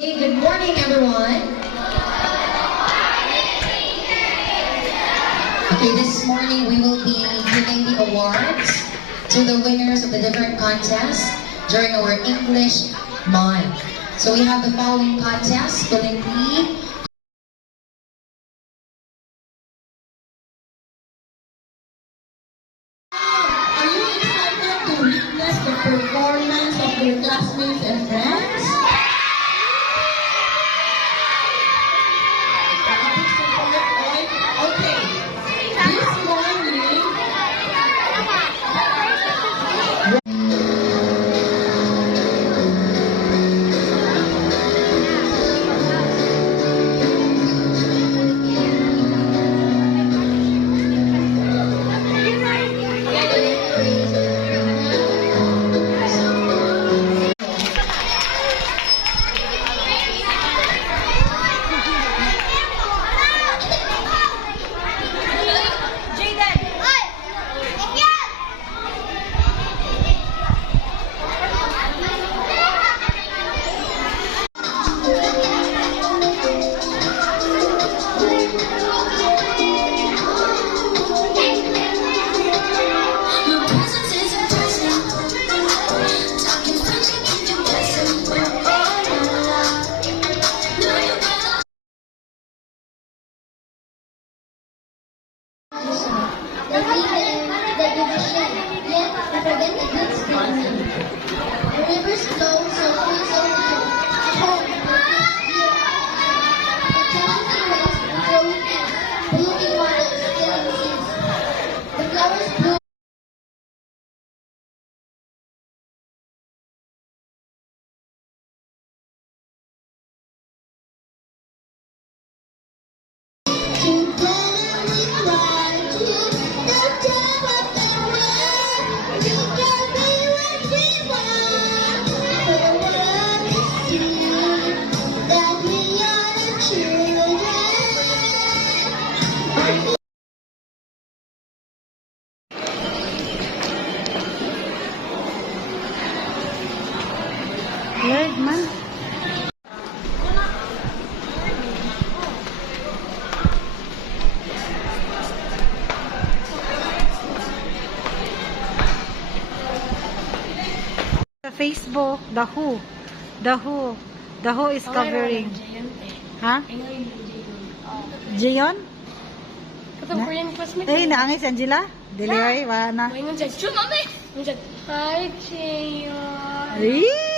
Hey, good morning, everyone. Okay, this morning we will be giving the awards to the winners of the different contests during our English month. So we have the following contests: Spelling Bee, Are you excited to witness the performance of your classmates and friends? Okay, this morning, the division, yet to prevent a good spring. The rivers flow so please only home for this year. The challenging waste and throwing in, polluting water is killing seas. The flowers bloom. Together we fly to the top of the world. Together we want for the world to see that we are the children. Lord man. Sa Facebook, The Who is covering. Ha? Jiyon? Katong Korean classmate. Eh, naangay si Angela? Delivery, wala na. Maingon siya, "Chun, mami!" Maingon siya, "Hi, Cheon." Ay!